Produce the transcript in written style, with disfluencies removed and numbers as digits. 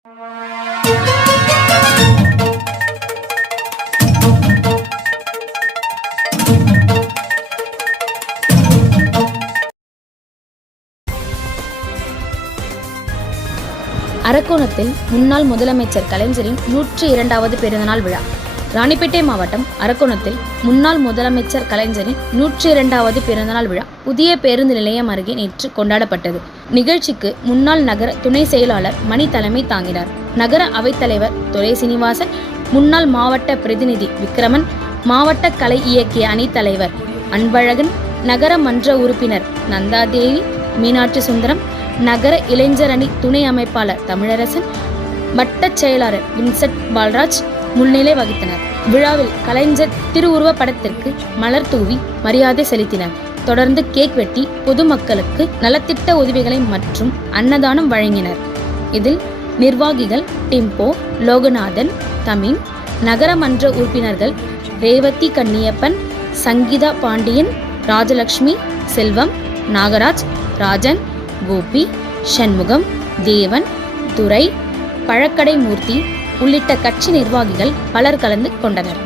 அரக்கோணத்தில் முன்னாள் முதலமைச்சர் கலைஞரின் 102வது பிறந்தநாள் விழா. ராணிப்பேட்டை மாவட்டம் அரக்கோணத்தில் முன்னாள் முதலமைச்சர் கலைஞரின் 102வது பிறந்தநாள் விழா புதிய பேருந்து நிலையம் அருகே நேற்று கொண்டாடப்பட்டது. நிகழ்ச்சிக்கு முன்னாள் நகர துணை செயலாளர் மணி தலைமை தாங்கினார். நகர அவைத்தலைவர் துரை சீனிவாசன், முன்னாள் மாவட்ட பிரதிநிதி விக்ரமன், மாவட்ட கலை இயக்கிய அணி தலைவர் அன்பழகன், நகர மன்ற உறுப்பினர் நந்தாதேவி, மீனாட்சி சுந்தரம், நகர இளைஞர் அணி துணை அமைப்பாளர் தமிழரசன், வட்டச் செயலாளர் வின்சென்ட் பால்ராஜ் முன்னிலை வகித்தனர். விழாவில் கலைஞர் திருவுருவ படத்திற்கு மலர் தூவி மரியாதை செலுத்தினர். தொடர்ந்து கேக் வெட்டி பொதுமக்களுக்கு நலத்திட்ட உதவிகளை மற்றும் அன்னதானம் வழங்கினர். இதில் நிர்வாகிகள் டிம்போ, லோகநாதன், தமிழ், நகர மன்ற உறுப்பினர்கள் ரேவதி கன்னியப்பன், சங்கீதா பாண்டியன், ராஜலட்சுமி, செல்வம், நாகராஜ், ராஜன், கோபி, சண்முகம், தேவன், துரை, பழக்கடை மூர்த்தி உள்ளிட்ட கட்சி நிர்வாகிகள் பலர் கலந்து கொண்டனர்.